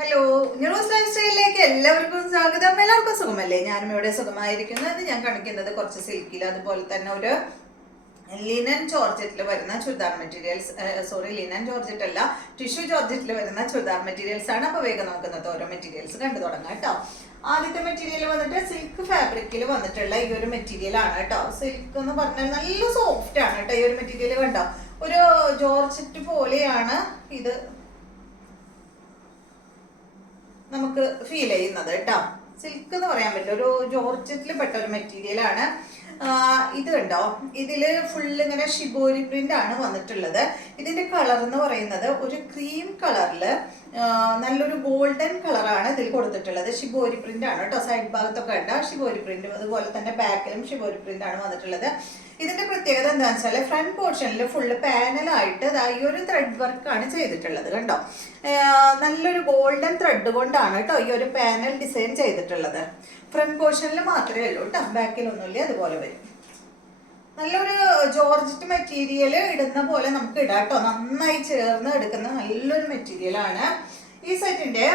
Hello, news life സ്റ്റൈലിലേക്ക് എല്ലാവർക്കും സ്വാഗതം. എല്ലാവർക്കും സുഖമല്ലേ? ഞാനും ഇവിടെ സുഖമായിരിക്കുന്നത്. ഞാൻ കാണിക്കുന്നത് കുറച്ച് സിൽക്കിൽ അതുപോലെ തന്നെ ഒരു ലിനൻ ജോർജറ്റിൽ വരുന്ന ചുരിദാർ മെറ്റീരിയൽസ്, ലിനൻ ജോർജറ്റ് അല്ല, ടിഷ്യൂ ജോർജറ്റിൽ വരുന്ന ചുരിദാർ മെറ്റീരിയൽസ് ആണ്. അപ്പോൾ വേഗം നോക്കുന്നത് ഓരോ മെറ്റീരിയൽസ് കണ്ടു തുടങ്ങാം കേട്ടോ. ആദ്യത്തെ മെറ്റീരിയൽ വന്നിട്ട് സിൽക്ക് ഫാബ്രിക്കിൽ വന്നിട്ടുള്ള ഈ ഒരു മെറ്റീരിയൽ ആണ് കേട്ടോ. സിൽക്ക് എന്ന് പറഞ്ഞാൽ നല്ല സോഫ്റ്റ് ആണ് കേട്ടോ. ഈ ഒരു മെറ്റീരിയൽ കണ്ടോ, ഒരു ജോർജറ്റ് പോലെയാണ് ഇത് നമുക്ക് ഫീൽ ചെയ്യുന്നത് കേട്ടോ. സിൽക്ക് എന്ന് പറയാൻ പറ്റില്ല, ഒരു ജോർജറ്റിൽ പെട്ട ഒരു മെറ്റീരിയൽ ആണ്. ഇത് കണ്ടോ, ഇതില് ഫുള്ള് ഇങ്ങനെ ഷിബോരി പ്രിന്റ് ആണ് വന്നിട്ടുള്ളത്. ഇതിന്റെ കളർ എന്ന് പറയുന്നത് ഒരു ക്രീം കളറില് നല്ലൊരു ഗോൾഡൻ കളറാണ് ഇതിൽ കൊടുത്തിട്ടുള്ളത്. ഷിബോരി പ്രിന്റ് ആണ് കേട്ടോ. സൈഡ് ഭാഗത്തൊക്കെ കണ്ട ഷിബോരി പ്രിന്റ്, അതുപോലെ തന്നെ ബാക്കിലും ഷിബോരി പ്രിന്റ് ആണ് വന്നിട്ടുള്ളത്. ഇതിന്റെ പ്രത്യേകത എന്താണെന്ന് വെച്ചാൽ ഫ്രണ്ട് പോർഷനിൽ ഫുള്ള് പാനലായിട്ട് ഈ ഒരു ത്രെഡ് വർക്കാണ് ചെയ്തിട്ടുള്ളത് കണ്ടോ. നല്ലൊരു ഗോൾഡൻ ത്രെഡ് കൊണ്ടാണ് കേട്ടോ ഈ ഒരു പാനൽ ഡിസൈൻ ചെയ്തിട്ടുള്ളത്. ഫ്രണ്ട് പോർഷനിൽ മാത്രമേ ഉള്ളൂ കേട്ടോ, ബാക്കിലൊന്നുമില്ല. അതുപോലെ വരും. നല്ലൊരു ജോർജറ്റ് മെറ്റീരിയൽ ഇടുന്ന പോലെ നമുക്ക് ഇടാം കേട്ടോ. നന്നായി ചേർന്ന് എടുക്കുന്ന നല്ലൊരു മെറ്റീരിയൽ ആണ്. ഈ സെറ്റിന്റെ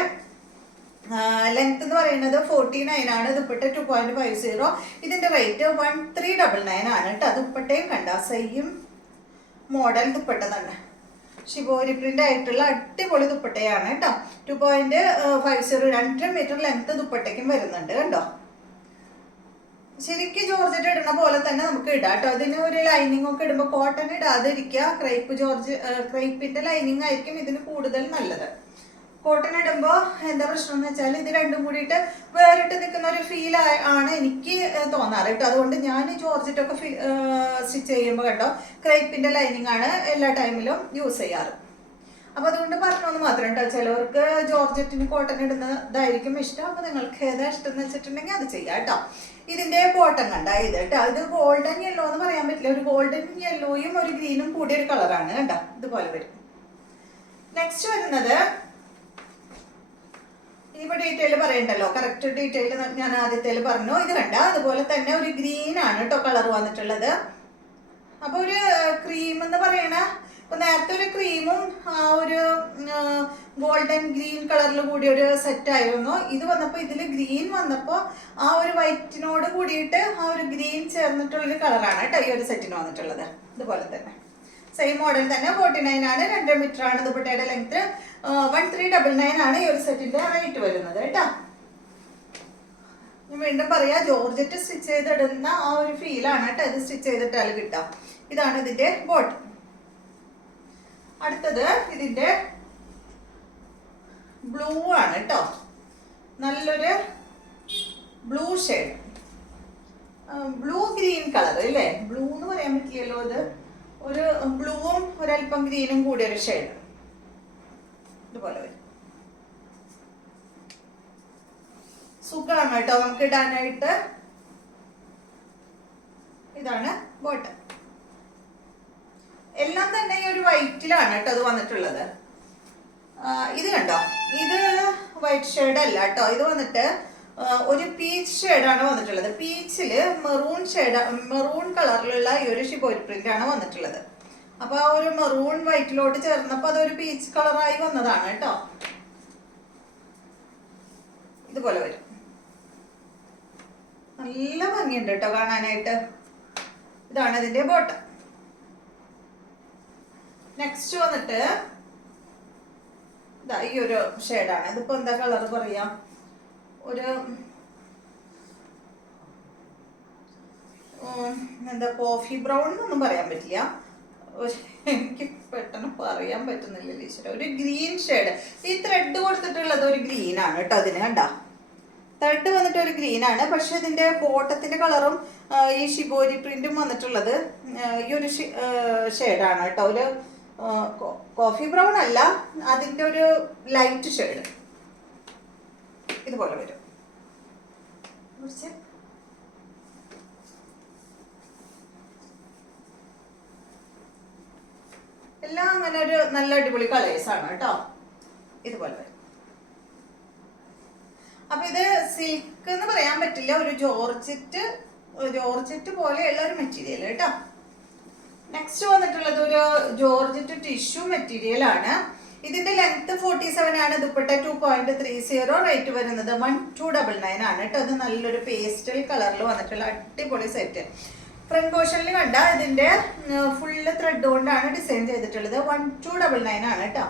ലെങ്ത് എന്ന് പറയുന്നത് 49 ആണ്. ദുപ്പട്ട 2.50. ഇതിന്റെ റേറ്റ് 1399 ആണ് കേട്ടോ. ദുപ്പട്ടയും കണ്ട സെയിം മോഡൽ ദുപ്പട്ട തന്നെ, ഷിബോരി പ്രിന്റ് ആയിട്ടുള്ള അടിപൊളി ദുപ്പട്ടയാണ് കേട്ടോ. 2.50, 2 മീറ്റർ ലെങ്ത് ദുപ്പട്ടയ്ക്കും വരുന്നുണ്ട് കണ്ടോ. ശരിക്കും ജോർജറ്റ് ഇടുന്ന പോലെ തന്നെ നമുക്ക് ഇടാം കേട്ടോ. ഇതിന് ഒരു ലൈനിങ് ഒക്കെ ഇടുമ്പോൾ കോട്ടൺ ഇടാതിരിക്കുക. ക്രൈപ്പിന്റെ ലൈനിങ് ആയിരിക്കും ഇതിന് കൂടുതൽ നല്ലത്. കോട്ടൺ ഇടുമ്പോൾ എന്താ പ്രശ്നം എന്ന് വെച്ചാൽ ഇത് രണ്ടും കൂടിയിട്ട് വേറിട്ട് നിൽക്കുന്ന ഒരു ഫീൽ ആണ് എനിക്ക് തോന്നാറ് കേട്ടോ. അതുകൊണ്ട് ഞാൻ ജോർജറ്റ് ഒക്കെ സ്റ്റിച്ച് ചെയ്യുമ്പോൾ കേട്ടോ ക്രൈപ്പിന്റെ ലൈനിങ് ആണ് എല്ലാ ടൈമിലും യൂസ് ചെയ്യാറ്. അപ്പോൾ അതുകൊണ്ട് പറഞ്ഞോന്ന് മാത്രം കേട്ടോ. ചിലവർക്ക് ജോർജറ്റിന് കോട്ടൺ ഇടുന്നതായിരിക്കും ഇഷ്ടം. അപ്പോൾ നിങ്ങൾക്ക് ഏതാ ഇഷ്ടം എന്ന് വെച്ചിട്ടുണ്ടെങ്കിൽ അത് ചെയ്യാം കേട്ടോ. ഇതിന്റെ ബോട്ടം കണ്ട ഇത് കേട്ടോ. ഇത് ഗോൾഡൻ യെല്ലോ എന്ന് പറയാൻ പറ്റില്ല, ഒരു ഗോൾഡൻ യെല്ലോയും ഒരു ഗ്രീനും കൂടിയ ഒരു കളറാണ് കണ്ടോ. ഇതുപോലെ വരും. നെക്സ്റ്റ് വരുന്നത്, ഇനിയിപ്പോൾ ഡീറ്റെയിൽ പറയണ്ടല്ലോ, കറക്റ്റ് ഡീറ്റെയിൽ ഞാൻ ആദ്യത്തേൽ പറഞ്ഞു. ഇത് കണ്ട അതുപോലെ തന്നെ ഒരു ഗ്രീൻ ആണ് കേട്ടോ കളർ വന്നിട്ടുള്ളത്. അപ്പോൾ ഒരു ക്രീം എന്ന് പറയണ, ഇപ്പൊ നേരത്തെ ഒരു ക്രീമും ഒരു ഗോൾഡൻ ഗ്രീൻ കളറിൽ കൂടി ഒരു സെറ്റ് ആയിരുന്നു. ഇത് വന്നപ്പോൾ ഇതിൽ ഗ്രീൻ വന്നപ്പോൾ ആ ഒരു വൈറ്റിനോട് കൂടിയിട്ട് ആ ഒരു ഗ്രീൻ ചേർന്നിട്ടുള്ളൊരു കളറാണ് കേട്ടോ ഈ ഒരു സെറ്റിന് വന്നിട്ടുള്ളത്. ഇതുപോലെ തന്നെ സെയിം മോഡൽ തന്നെ 49 ആണ്. 2 മീറ്റർ ആണ് ദുപ്പട്ടയുടെ ലെങ്ത്. 1399 ആണ് ഈ ഒരു സെറ്റിന്റെ റേറ്റ് വരുന്നത് കേട്ടോ. ഞാൻ വീണ്ടും പറയാ, ജോർജറ്റ് സ്റ്റിച്ച് ചെയ്തിടുന്ന ആ ഒരു ഫീലാണ് കേട്ടോ ഇത് സ്റ്റിച്ച് ചെയ്തിട്ടാൽ കിട്ടാം. ഇതാണ് ഇതിന്റെ ബോട്ടം. അടുത്തത് ഇതിന്റെ ബ്ലൂ ആണ് കേട്ടോ. നല്ലൊരു blue shade, blue green colour അല്ലേ. ബ്ലൂ എന്ന് പറയാൻ പറ്റില്ലല്ലോ, ഇത് ഒരു ബ്ലൂവും ഒരല്പം ഗ്രീനും കൂടിയ ഒരു ഷെയ്ഡ്. ഇതുപോലെ വരും. സുഖമാണ് കേട്ടോ നമുക്ക് ഇടാനായിട്ട്. ഇതാണ് ബോട്ടം. എല്ലാം തന്നെ ഈ ഒരു വൈറ്റിലാണ് കേട്ടോ അത് വന്നിട്ടുള്ളത്. ഇത് കണ്ടോ, ഇത് വൈറ്റ് ഷെയ്ഡ് അല്ല കേട്ടോ. ഇത് വന്നിട്ട് ഒരു പീച്ച് ഷെയ്ഡാണ് വന്നിട്ടുള്ളത്. പീച്ചില് മെറൂൺ കളറിലുള്ള ഈ ഒരു ഷിബോരി പ്രിന്റ് ആണ് വന്നിട്ടുള്ളത്. അപ്പൊ ആ ഒരു മെറൂൺ വൈറ്റിലോട്ട് ചേർന്നപ്പോൾ അതൊരു പീച്ച് കളറായി വന്നതാണ് കേട്ടോ. ഇതുപോലെ വരും. നല്ല ഭംഗിയുണ്ട് കേട്ടോ കാണാനായിട്ട്. ഇതാണ് ഇതിന്റെ ബോട്ടം. നെക്സ്റ്റ് വന്നിട്ട് ഇതാ ഈ ഒരു ഷെയ്ഡാണ്. ഇതിപ്പോ എന്താ കളർ പറയാം, ഒരു എന്താ കോഫി ബ്രൗൺ എന്നൊന്നും പറയാൻ പറ്റില്ല. എനിക്ക് പെട്ടെന്ന് പറയാൻ പറ്റുന്നില്ല ഈശ്വര. ഒരു ഗ്രീൻ ഷെയ്ഡ്. ഈ ത്രെഡ് കൊടുത്തിട്ടുള്ളത് ഒരു ഗ്രീൻ ആണ് കേട്ടോ. അതിന് കണ്ട ത്രെഡ് വന്നിട്ട് ഒരു ഗ്രീൻ ആണ്. പക്ഷെ ഇതിന്റെ ബോട്ടത്തിന്റെ കളറും ഈ ഷിബോരി പ്രിന്റും വന്നിട്ടുള്ളത് ഈ ഒരു ഷെയ്ഡാണ് കേട്ടോ. ഒരു കോഫി ബ്രൗൺ അല്ല, അതിന്റെ ഒരു ലൈറ്റ് ഷെയ്ഡ്. ഇതുപോലെ വരും. എല്ലാം അങ്ങനെ ഒരു നല്ല അടിപൊളി കളേഴ്സ് ആണ് കേട്ടോ. ഇതുപോലെ വരും. അപ്പൊ ഇത് സിൽക്ക് എന്ന് പറയാൻ പറ്റില്ല, ഒരു ജോർജറ്റ് പോലെയുള്ള ഒരു മെറ്റീരിയൽ കേട്ടോ. നെക്സ്റ്റ് വന്നിട്ടുള്ളത് ഒരു ജോർജറ്റ് ടിഷ്യൂ മെറ്റീരിയൽ ആണ്. ഇതിന്റെ ലെങ്ത് 47 ആണ്. ദുപ്പട്ട 2.30. റേറ്റ് വരുന്നത് 1299 ആണ് കേട്ടോ. അത് നല്ലൊരു പേസ്റ്റൽ കളറിൽ വന്നിട്ടുള്ള അടിപൊളി സെറ്റ്. ഫ്രണ്ട് പോർഷനിൽ കണ്ട ഇതിന്റെ ഫുള്ള് ത്രെഡ് കൊണ്ടാണ് ഡിസൈൻ ചെയ്തിട്ടുള്ളത്. 1299 ആണ് കേട്ടോ.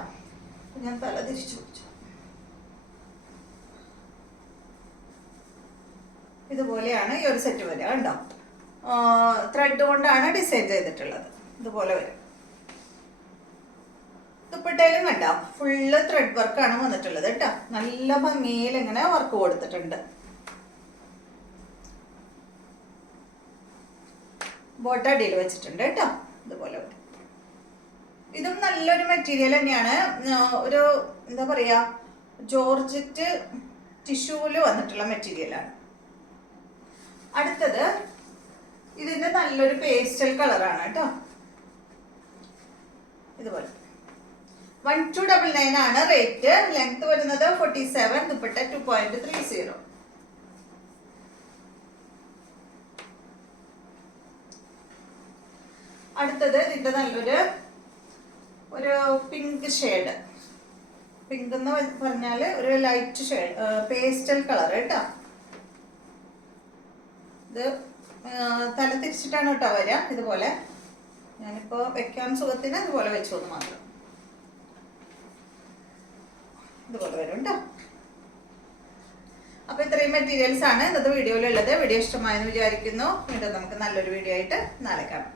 ഞാൻ തല തിരിച്ചു വെച്ചു. ഇതുപോലെയാണ് ഈ ഒരു സെറ്റ് വരിക കണ്ടോ. ത്രെഡ് കൊണ്ടാണ് ഡിസൈൻ ചെയ്തിട്ടുള്ളത്. ഇതുപോലെ വരും. ദുപ്പട്ടയിലും കണ്ട ഫുള്ള് ത്രെഡ് വർക്കാണ് വന്നിട്ടുള്ളത് കേട്ടോ. നല്ല ഭംഗിയിൽ ഇങ്ങനെ വർക്ക് കൊടുത്തിട്ടുണ്ട്. ബോട്ട അടിയിൽ വെച്ചിട്ടുണ്ട് കേട്ടോ. ഇതുപോലെ വരും. ഇതും നല്ലൊരു മെറ്റീരിയൽ തന്നെയാണ്. ഒരു എന്താ പറയാ, ജോർജറ്റ് ടിഷ്യൂല് വന്നിട്ടുള്ള മെറ്റീരിയലാണ്. അടുത്തത് ഇതിന്റെ നല്ലൊരു പേസ്റ്റൽ കളറാണ് കേട്ടോ. ഇതുപോലെ 1299 ആണ് റേറ്റ്. ലെങ്ത് വരുന്നത് 47. ദുപ്പട്ട 2.30. അടുത്തത് ഇതിന്റെ നല്ലൊരു പിങ്ക് ഷെയ്ഡ്. പിങ്ക് എന്ന് പറഞ്ഞാല് ഒരു ലൈറ്റ് ഷെയ്ഡ് പേസ്റ്റൽ കളർ കേട്ടോ. ഇത് തല തിരിച്ചിട്ടാണ് കേട്ടോ വരിക. ഇതുപോലെ ഞാനിപ്പോ വെക്കാൻ സുഖത്തിന് ഇതുപോലെ വെച്ചു എന്ന് മാത്രം. ഇതുപോലെ വരും കേട്ടോ. അപ്പൊ ഇത്രയും മെറ്റീരിയൽസ് ആണ് ഇന്നത്തെ വീഡിയോയിലുള്ളത്. വീഡിയോ ഇഷ്ടമായെന്ന് വിചാരിക്കുന്നു. വീണ്ടും നമുക്ക് നല്ലൊരു വീഡിയോ ആയിട്ട് നാളെ കാണാം.